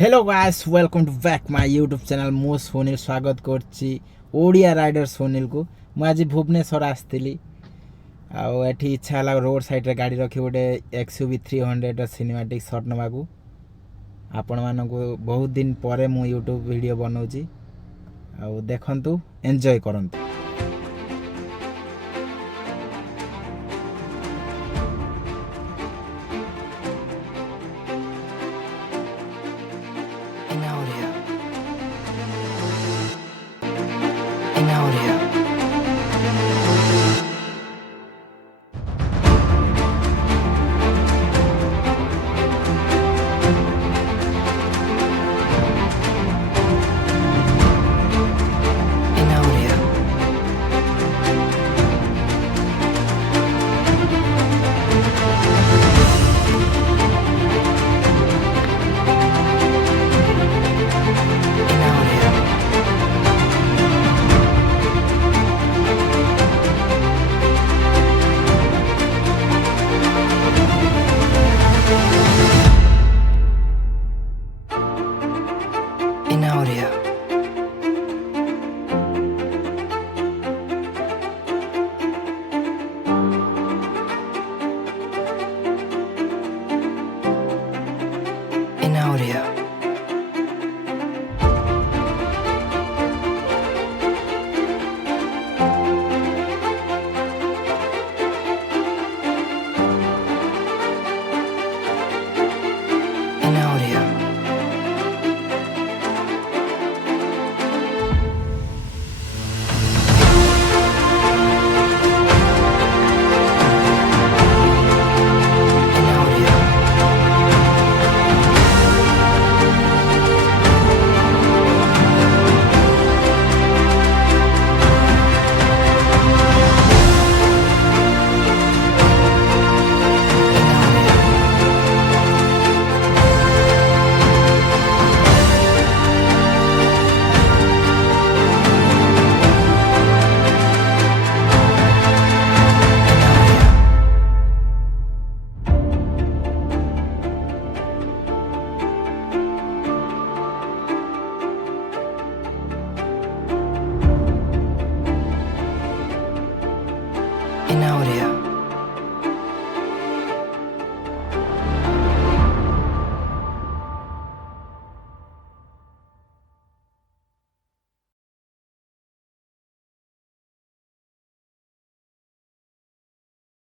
Hello guys welcome to back my YouTube channel मु सुनील स्वागत करछि ओडिया राइडर सुनील को। मु आज भुवनेश्वर आसଥିଲି आउ एठी इच्छा होला रोड साइड रे गाड़ी रखी गोटे एक्सयूवी 300 सिनेमैटिक शॉट नवा को आपण मानको बहुत दिन परे मु यूट्यूब वीडियो बनाउछि आउ देखंतु एन्जॉय करंतु। Odia.